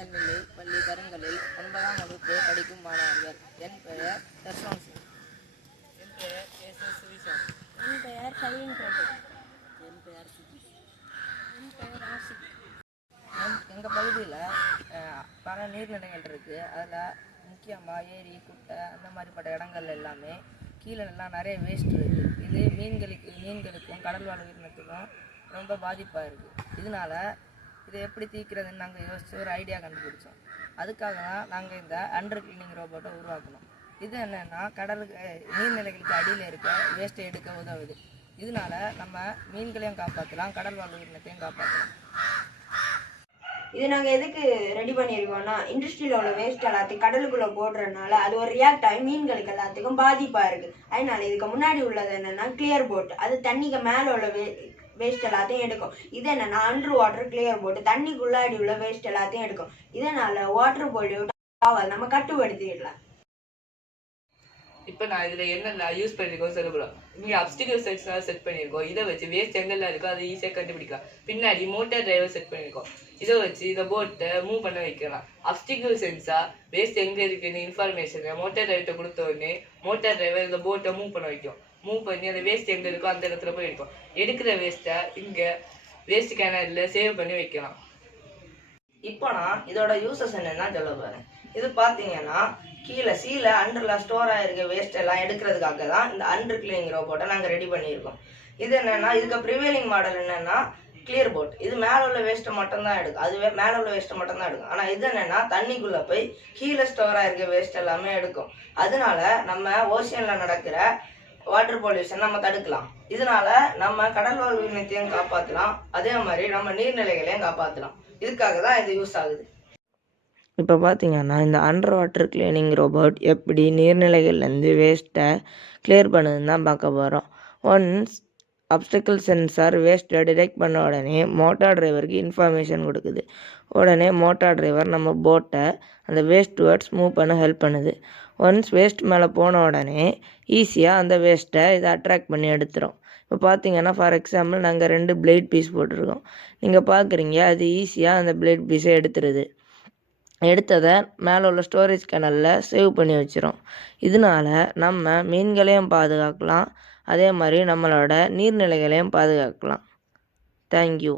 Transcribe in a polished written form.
மேல்நிலை பள்ளி கருங்கலில் 9ஆம் வகுப்பு படிக்கும் மாணவர்கள். என் பெயர் தர்ஷன் சிங். என் பெயர் எஸ்.எஸ். விசால். என் பெயர் சலீம் பிரபு. என் பெயர் சுதீஷ். என் பெயர் ஆசிக். எங்கள் பகுதியில் பல நீர்நிலைகள் இருக்குது. அதில் முக்கியமாக ஏரி, குட்டை அந்த மாதிரிப்பட்ட இடங்கள் எல்லாமே கீழே எல்லாம் நிறைய வேஸ்ட் இருக்குது. இது மீன்களுக்கும் கடல் வாழ் உயிரினத்துக்கும் ரொம்ப பாதிப்பாக இருக்குது. இதனால் இதை எப்படி தீர்க்கிறதுன்னு நாங்கள் யோசித்து ஒரு ஐடியா கண்டுபிடிச்சோம். அதுக்காக தான் நாங்கள் இந்த அண்டர் கிளீனிங் ரோபோட்டை உருவாக்கணும். இது என்னென்னா நீர்நிலைகளுக்கு அடியில் இருக்க வேஸ்ட்டை எடுக்க உதவுது. இதனால நம்ம மீன்களையும் காப்பாற்றலாம், கடல் வாழ் உயிரினத்தையும் காப்பாற்றலாம். இது நாங்கள் எதுக்கு ரெடி பண்ணியிருக்கோம்னா, இண்டஸ்ட்ரியில் உள்ள வேஸ்ட் எல்லாத்தையும் கடலுக்குள்ளே போடுறதுனால அது ஒரு ரியாக்ட் ஆகி மீன்களுக்கு எல்லாத்துக்கும் பாதிப்பாக இருக்குது. அதனால இதுக்கு முன்னாடி உள்ளது என்னென்னா கிளியர் போட். அது தண்ணிக்கு மேலே உள்ள வேஸ்ட் எல்லாத்தையும் எடுக்கும். இது என்னென்னா அண்டர் வாட்டர் கிளியர் போட்டு தண்ணிக்குள்ளாடி உள்ள வேஸ்ட் எல்லாத்தையும் எடுக்கும். இதனால வாட்டர் பொல்யூட் ஆகாது, நம்ம கட்டுப்படுத்திடலாம். இப்போ நான் இதில் என்னென்ன யூஸ் பண்ணியிருக்கோம் சொல்ல போகிறோம். இங்கே அப்டிக்கல் செட்ஸ்லாம் செட் பண்ணியிருக்கோம். இதை வச்சு வேஸ்ட் எங்கெல்லாம் இருக்கோ அதை ஈஸியாக கண்டுபிடிக்கலாம். பின்னாடி மோட்டார் டிரைவர் செட் பண்ணியிருக்கோம். இதை வச்சு இந்த போட்டை மூவ் பண்ண வைக்கலாம். அப்டிக்கல் சென்ஸாக வேஸ்ட் எங்கே இருக்குன்னு இன்ஃபர்மேஷனை மோட்டார் டிரைவர்கிட்ட கொடுத்த உடனே மோட்டார் டிரைவர் இந்த போட்டை மூவ் பண்ண வைக்கும். மூவ் பண்ணி அந்த வேஸ்ட் எங்கே இருக்கோ அந்த இடத்துல போய் இருக்கும். எடுக்கிற வேஸ்ட்டை இங்கே வேஸ்ட் கேனரில் சேவ் பண்ணி வைக்கலாம். இப்போ நான் இதோட யூசஸ் என்னன்னா சொல்ல போகிறேன். இது பார்த்தீங்கன்னா கீழே அண்டரில் ஸ்டோர் ஆகிருக்க வேஸ்ட் எல்லாம் எடுக்கிறதுக்காக தான் இந்த அண்டர் கிளீனிங் ரோபோட்டை நாங்கள் ரெடி பண்ணியிருக்கோம். இது என்னென்னா இதுக்கு ப்ரிவேலிங் மாடல் என்னென்னா கிளியர் போட். இது மேலே உள்ள வேஸ்ட்டை மட்டும்தான் எடுக்கும். அதுவே மேலே உள்ள வேஸ்ட்டை மட்டும்தான் எடுக்கும். ஆனால் இது என்னென்னா தண்ணிக்குள்ளே போய் கீழே ஸ்டோர் ஆகிருக்க வேஸ்ட் எல்லாமே எடுக்கும். அதனால நம்ம ஓஷனில் நடக்கிற வாட்டர் பொல்யூஷன் நம்ம தடுக்கலாம். இதனால நம்ம கடல் வாழ் உயிரினத்தையும் காப்பாற்றலாம், அதே மாதிரி நம்ம நீர்நிலைகளையும் காப்பாற்றலாம். இதுக்காக தான் இது யூஸ் ஆகுது. இப்போ பார்த்தீங்கன்னா இந்த அண்டர் வாட்டர் கிளீனிங் ரோபோட் எப்படி நீர்நிலைகள்லேருந்து வேஸ்ட்டை கிளியர் பண்ணுதுன்னு தான் பார்க்க போகிறோம். ஒன்ஸ் அப்டிக்கல் சென்சார் வேஸ்ட்டை டிடெக்ட் பண்ண உடனே மோட்டார் டிரைவருக்கு இன்ஃபர்மேஷன் கொடுக்குது. உடனே மோட்டார் டிரைவர் நம்ம போட்டை அந்த வேஸ்ட் டுவர்ட்ஸ் மூவ் பண்ண ஹெல்ப் பண்ணுது. ஒன்ஸ் வேஸ்ட் மேலே போன உடனே ஈஸியாக அந்த வேஸ்ட்டை இதை அட்ராக்ட் பண்ணி எடுத்துரும். இப்போ பார்த்தீங்கன்னா ஃபார் எக்ஸாம்பிள் நாங்கள் 2 பிளேட் பீஸ் போட்டிருக்கோம். நீங்கள் பார்க்குறீங்க, அது ஈஸியாக அந்த பிளேட் பீஸை எடுத்துருது. எடுத்ததை மேலே உள்ள ஸ்டோரேஜ் கேனலில் சேவ் பண்ணி வச்சிரும். இதனால் நம்ம மீன்களையும் பாதுகாக்கலாம், அதே மாதிரி நம்மளோட நீர்நிலைகளையும் பாதுகாக்கலாம். தேங்க்யூ.